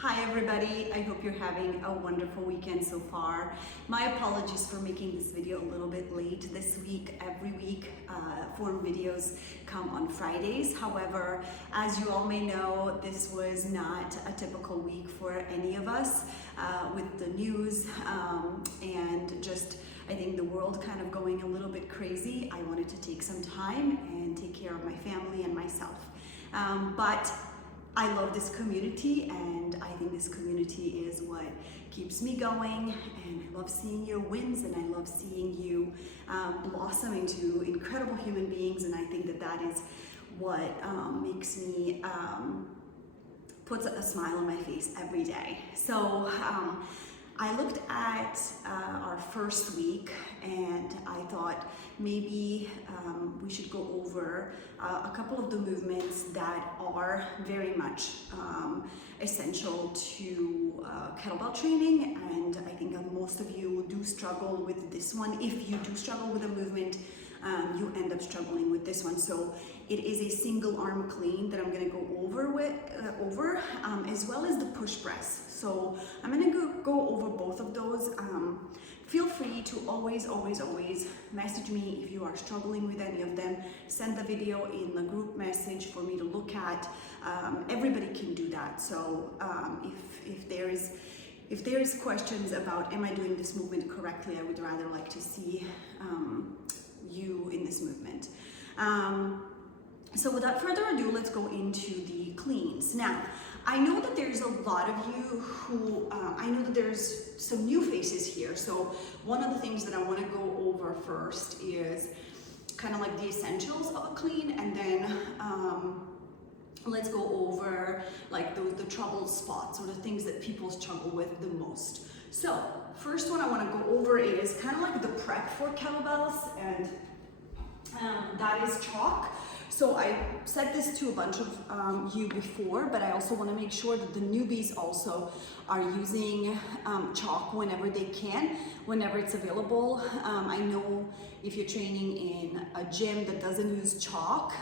Hi everybody, I hope you're having a wonderful weekend so far. My apologies for making this video a little bit late this week. Every week forum videos come on Fridays. However, as you all may know, this was not a typical week for any of us with the news and just I think the world kind of going a little bit crazy. I wanted to take some time and take care of my family and myself. But I love this community, and I think this community is what keeps me going, and I love seeing your wins, and I love seeing you blossom into incredible human beings, and I think that that is what makes me puts a smile on my face every day. So I looked at our first week and I thought maybe we should go over a couple of the movements that are very much essential to kettlebell training, and I think that most of you do struggle with this one. If you do struggle with a movement, you end up struggling with this one. So it is a single arm clean that I'm going to go over as well as the push press. So I'm going to go over both of those. Feel free to always message me if you are struggling with any of them. Send the video in the group message for me to look at. Everybody can do that. So if there is questions about am I doing this movement correctly, I would rather like to see you in this movement. So without further ado, let's go into the cleans. Now, I know that there's a lot of you who, I know that there's some new faces here. So one of the things that I want to go over first is kind of like the essentials of a clean, and then let's go over like the trouble spots or the things that people struggle with the most. So first one I want to go over is kind of like the prep for kettlebells, and that is chalk. So I said this to a bunch of you before, but I also want to make sure that the newbies also are using chalk whenever they can, whenever it's available. I know if you're training in a gym that doesn't use chalk,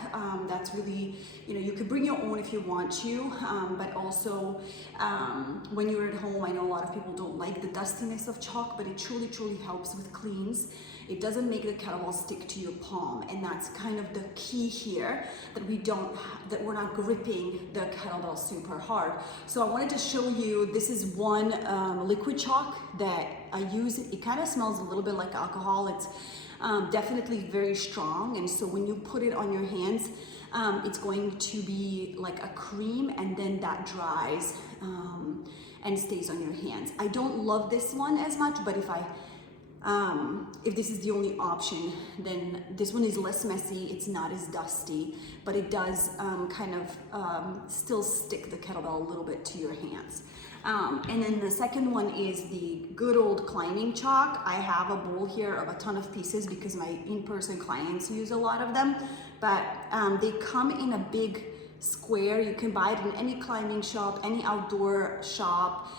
that's really, you could bring your own if you want to, but also when you're at home, I know a lot of people don't like the dustiness of chalk, but it truly helps with cleans. It doesn't make the kettlebell stick to your palm, and that's kind of the key here, that we're not gripping the kettlebell super hard. So I wanted to show you, this is one liquid chalk that I use. It kind of smells a little bit like alcohol. It's definitely very strong, and so when you put it on your hands, it's going to be like a cream, and then that dries and stays on your hands. I don't love this one as much, but if this is the only option, then this one is less messy, it's not as dusty, but it does kind of still stick the kettlebell a little bit to your hands. And then the second one is the good old climbing chalk. I have a bowl here of a ton of pieces because my in-person clients use a lot of them, but they come in a big square. You can buy it in any climbing shop, any outdoor shop.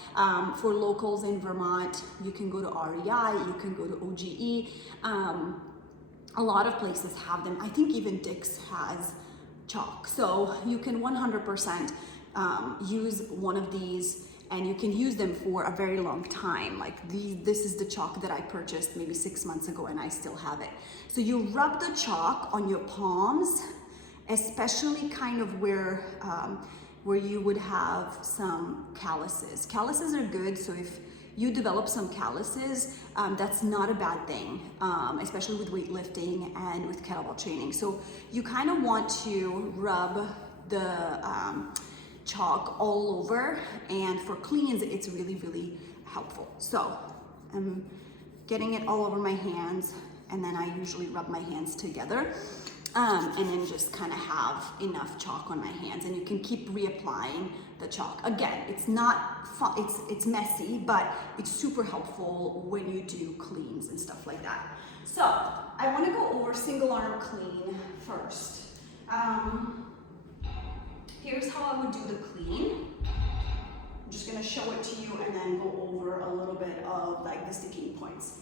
For locals in Vermont, you can go to REI, you can go to OGE. A lot of places have them. I think even Dick's has chalk. So you can 100% use one of these, and you can use them for a very long time. Like this is the chalk that I purchased maybe 6 months ago, and I still have it. So you rub the chalk on your palms, especially kind of where you would have some calluses. Calluses are good, so if you develop some calluses, that's not a bad thing, especially with weightlifting and with kettlebell training. So you kind of want to rub the chalk all over, and for cleans, it's really helpful. So I'm getting it all over my hands, and then I usually rub my hands together. And then just kind of have enough chalk on my hands, and you can keep reapplying the chalk. Again, it's not fun, it's messy, but it's super helpful when you do cleans and stuff like that. So I want to go over single arm clean first. Here's how I would do the clean. I'm just going to show it to you and then go over a little bit of like the sticking points.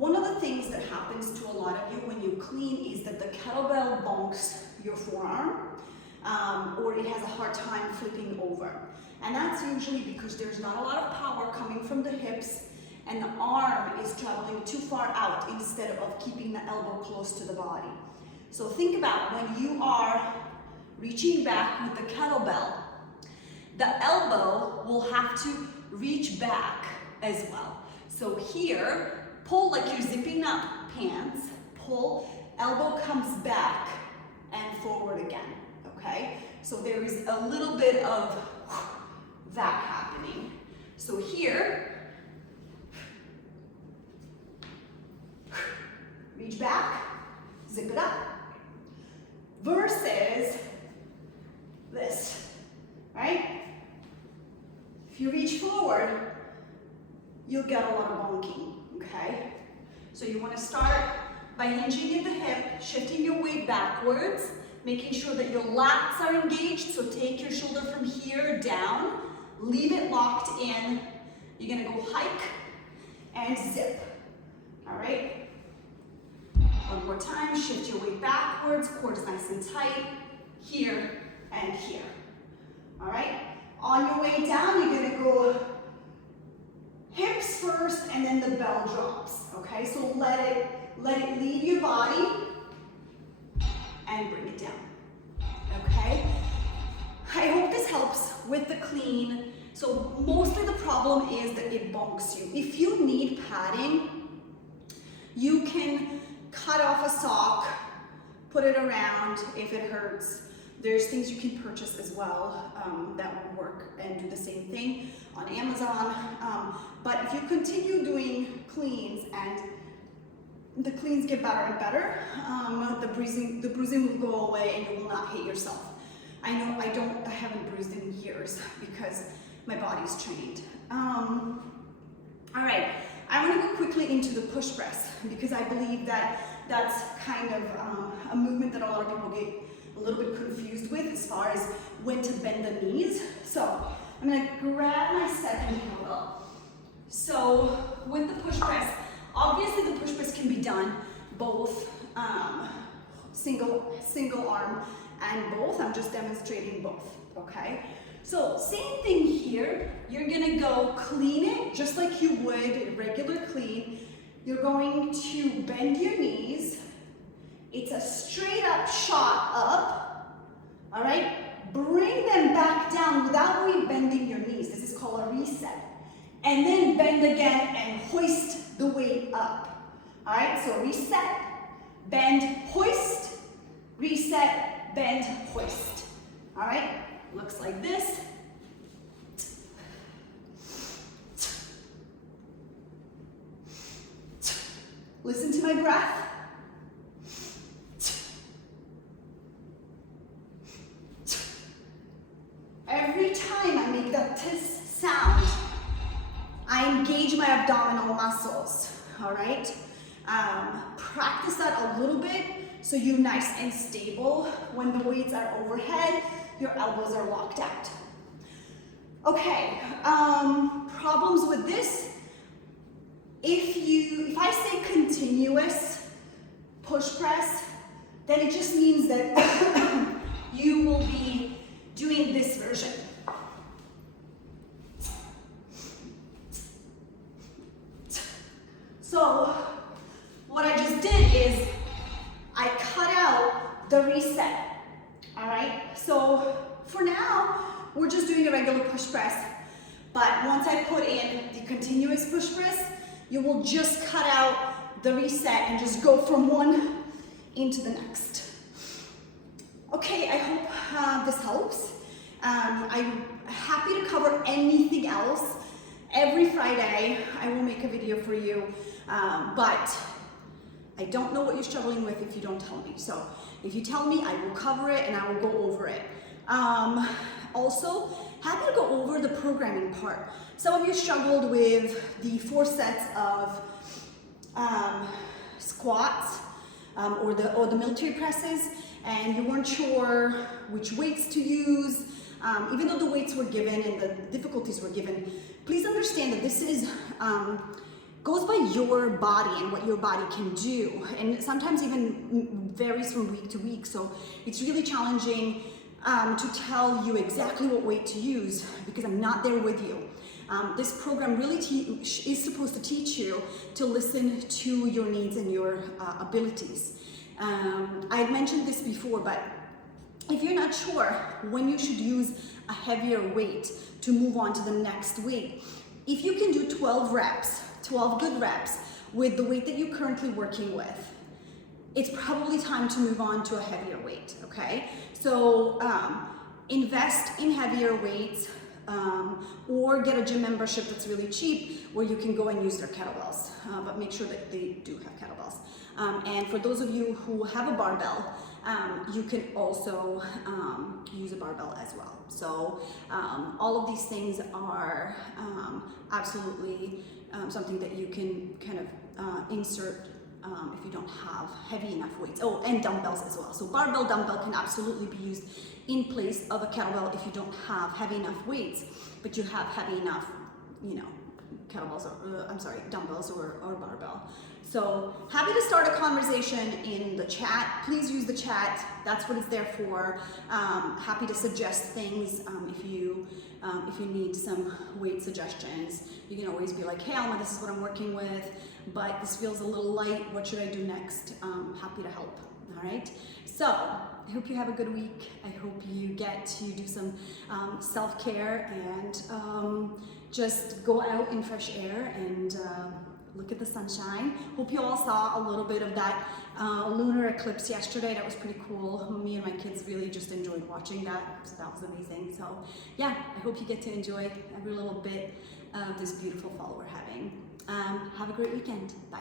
One of the things that happens to a lot of you when you clean is that the kettlebell bonks your forearm, or it has a hard time flipping over. And that's usually because there's not a lot of power coming from the hips and the arm is traveling too far out instead of keeping the elbow close to the body. So think about when you are reaching back with the kettlebell, the elbow will have to reach back as well. So here, pull like you're zipping up pants, pull, elbow comes back and forward again, okay? So there is a little bit of that happening. So here, reach back, zip it up, versus this, right? If you reach forward, you'll get a lot of bonking, okay? So you want to start by hinging at the hip, shifting your weight backwards, making sure that your lats are engaged, so take your shoulder from here down, leave it locked in. You're gonna go hike and zip, all right? One more time, shift your weight backwards, core is nice and tight, here and here, all right? On your way down, you're gonna go hips first and then the bell drops, okay? So let it leave your body and bring it down, okay? I hope this helps with the clean. So mostly the problem is that it bonks you. If you need padding, you can cut off a sock, put it around if it hurts. There's things you can purchase as well that will work and do the same thing on Amazon. But if you continue doing cleans and the cleans get better and better, the bruising will go away and you will not hate yourself. I know I haven't bruised in years because my body's trained. All right, I want to go quickly into the push press because I believe that that's kind of a movement that a lot of people get a little bit confused with as far as when to bend the knees. So I'm going to grab my second handle. So with the push press, obviously the push press can be done both single arm and both. I'm just demonstrating both, okay? So same thing here. You're gonna go clean it just like you would a regular clean. You're going to bend your knees. It's a straight up shot up, all right? Bring them back down without re-bending your knees. This is called a reset. And then bend again and hoist the weight up, all right? So reset, bend, hoist, reset, bend, hoist, all right? Looks like this. Listen to my breath. Every time I make that tis sound, I engage my abdominal muscles, all right? Practice that a little bit so you're nice and stable. When the weights are overhead, your elbows are locked out. Okay, problems with this. If I say continuous push press, then it just means that you will be doing this version. So what I just did is I cut out the reset. All right, so for now, we're just doing a regular push press, but once I put in the continuous push press, you will just cut out the reset and just go from one into the next. Okay, I hope this helps. I'm happy to cover anything else. Every Friday, I will make a video for you, but I don't know what you're struggling with if you don't tell me. So if you tell me, I will cover it and I will go over it. Also, happy to go over the programming part. Some of you struggled with the 4 sets of squats or the military presses, and you weren't sure which weights to use. Even though the weights were given and the difficulties were given, please understand that this is goes by your body and what your body can do, and sometimes even varies from week to week. So it's really challenging to tell you exactly what weight to use because I'm not there with you. This program really is supposed to teach you to listen to your needs and your abilities. I had mentioned this before, but if you're not sure when you should use a heavier weight to move on to the next weight, if you can do 12 reps, 12 good reps with the weight that you're currently working with, it's probably time to move on to a heavier weight, okay? So invest in heavier weights, or get a gym membership that's really cheap where you can go and use their kettlebells, but make sure that they do have kettlebells. And for those of you who have a barbell, you can also use a barbell as well. So all of these things are absolutely something that you can kind of insert if you don't have heavy enough weights. Oh, and dumbbells as well. So barbell, dumbbell can absolutely be used in place of a kettlebell if you don't have heavy enough weights, but you have heavy enough, you know, kettlebells or dumbbells or barbell. So happy to start a conversation in the chat. Please use the chat. That's what it's there for. Happy to suggest things if you need some weight suggestions. You can always be like, hey Alma, this is what I'm working with, but this feels a little light. What should I do next? Happy to help. All right. So I hope you have a good week. I hope you get to do some self-care and just go out in fresh air and look at the sunshine. Hope you all saw a little bit of that lunar eclipse yesterday. That was pretty cool. Me and my kids really just enjoyed watching that. So that was amazing. So yeah, I hope you get to enjoy every little bit of this beautiful fall we're having. Have a great weekend. Bye.